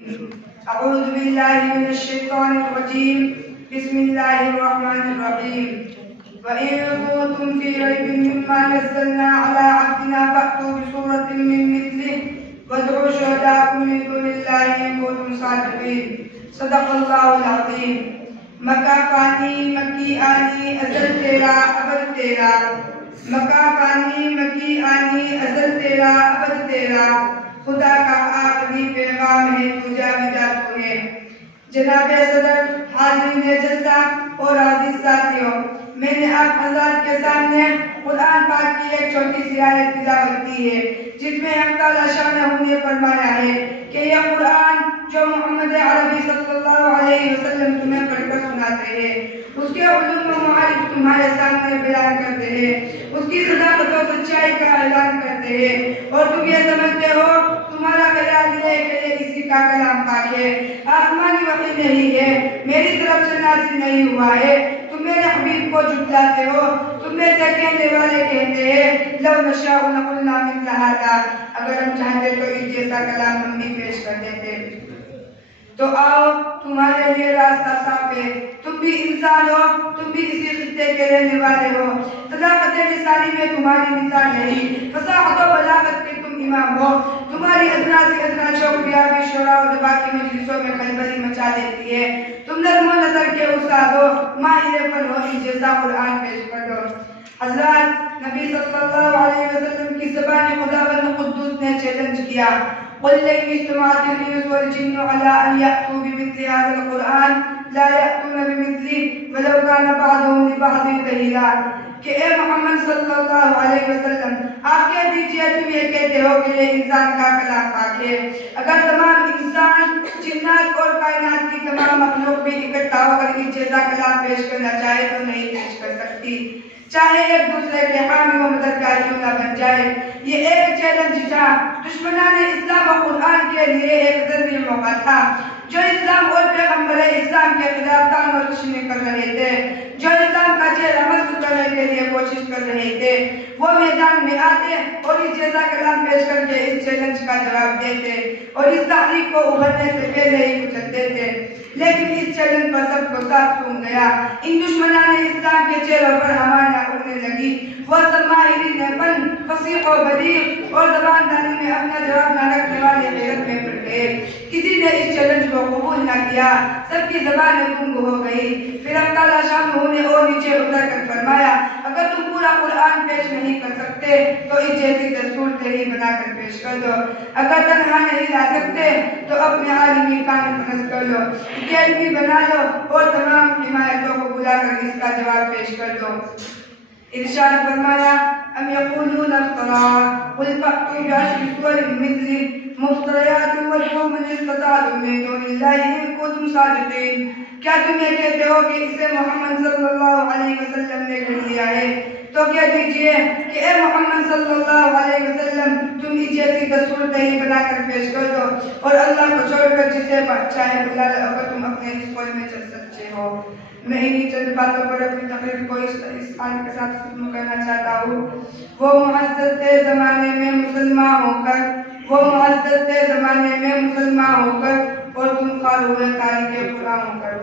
أعوذ بالله من الشيطان الرجيم. بسم الله الرحمن الرحيم. وإن كنتم في ريب مما نزلنا على عبدنا فأتوا بسورة من مثله وادعوا شهداءكم من دون الله إن كنتم صادقين. صدق الله العظيم. مکہ فانی مکی آنی ازل تیرا ابد تیرا. مکہ فانی مکی آنی ازل تیرا ابد تیرا. خدا کا آخری پیغام ہے تو جا بجا تو ہے. جناب صدر، حاضرین جلسہ اور عزیز ساتھیوں، میں نے آپ حضرات کے سامنے قرآن پاک کی ایک چھوٹی سی آیت تلاوت کی ہے جس میں ہم تعالیٰ شانہ نے فرمایا ہے کہ یہ قرآن جو محمد عربی صلی اللہ علیہ وسلم تمہیں پڑھ کر سناتے ہیں، اس کے علوم و معارف تمہارے سامنے بیان کرتے ہیں، اس کی صداقت و سچائی کا اعلان کرتے ہیں، اور تم یہ سمجھتے ہو، تمہارا خیال یہ ہے کہ یہ کسی کا کلام پاک ہے، آسمانی وحی نہیں ہے، میری طرف سے نازل نہیں ہوا ہے. تم میرے حبیب کو جھٹلاتے ہو. تم میں سے کہنے والے کہتے ہیں لو نشاء لقلنا مثل هذا، اگر ہم چاہتے تو اس جیسا کلام ہم بھی پیش کر دیتے. تو آؤ، تمہارے لیے راستہ صاف ہے. تم بھی انسان ہو، تم بھی اسی خطے کے رہنے والے ہو. صداقت رسالی میں تمہاری مثال نہیں، فصاحت و بلاغت کے تم امام ہو. تمہاری ادنا سے ادنا چوکڑیاں بھی شورا و دبا کی مجلسوں میں کھلبلی مچا دیتی ہے. تم نظم و نظر کے استاد ہو، ماہر فن ہو، اس جیسا قرآن پیش کر دو. حضرات، نبی صلی اللہ علیہ وسلم کی زبان خداوند قدوس نے چیلنج کیا. قل لئن اجتمعت الانس والجن على ان يأتوا بمثل هذا القرآن لا يأتون بمثله ولو كان بعضهم لبعض ظهيرا. کہ اے محمد صلی اللہ علیہ وسلم، آپ کہہ دیجئے تم یہ کہتے ہو کہ یہ انسان کا کلام پاک ہے. اگر تمام انسان، جنات اور کائنات کی تمام مخلوق بھی اکٹھا ہو کر اس جیسا کلام پیش کرنا چاہے تو نہیں پیش کر سکتی، چاہے ایک دوسرے کے حامی و مددگار کیوں نہ بن جائے. یہ ایک چیلنج تھا، دشمنان اسلام و قرآن کے لیے ایک ضروری موقع تھا. جو اسلام اور پیغمبر اسلام کے خلاف تان و تشنی کر رہے تھے، جو اسلام کا چہرہ مسخ کرنے کے لیے کوشش کر رہے تھے، وہ میدان میں آتے اور اس جیسا کلام پیش کر کے اس چیلنج کا جواب دیتے اور اس تحریک کو ابھرنے سے پہلے ہی کچل دیتے. لیکن اس چیلنج پر سب کو صاف سن گیا. ان دشمنان اسلام کے چہروں پر ہمایاں اڑنے لگی. وہ سب ماہرین فن، فصیح و بلیغ اور زبان دانی میں اپنا جواب نہ رکھنے والے حیرت میں پڑ گئے. کسی نے اس چیلنج کو قبول نہ کیا، سب کی زبانیں گنگ ہو گئی. پھر اب تعالیٰ شانہ نے اور نیچے اتر کر فرمایا اگر تم پورا قرآن پیش نہیں کر سکتے تو اس جیسی دستور تحریر بنا کر پیش کر دو. اگر تنہا نہیں لا سکتے تو اپنے عالمی کان فرض کر لو، اکیڈمی بنا لو اور تمام حمایتوں کو بلا کر اس کا جواب پیش کر دو. ارشاد فرمایا ام یقولون افترا قل فأتوا بعشر سور مثله مفتریات وادعوا من استطعتم من دون اللہ ان کنتم صادقین. کیا تم یہ کہتے ہو کہ اسے محمد صلی اللہ علیہ وسلم نے گھڑ لیا ہے؟ تو کہہ دیجئے کہ اے محمد صلی اللہ علیہ وسلم، تم اس جیسی دستور تحریر بنا کر پیش کر دو اور اللہ کو چھوڑ کر جسے چاہے بلا لو اگر تم اپنے اس قول میں چل سکتے ہو. میں انہی چند باتوں پر اپنی تقریر کو اس آن کے ساتھ ختم کرنا چاہتا ہوں. وہ معزز تھے زمانے میں مسلمان ہو کر، وہ معزز تھے زمانے میں مسلمان ہو کر، اور تم خال ہوئے تاریخ قرآن ہو کر.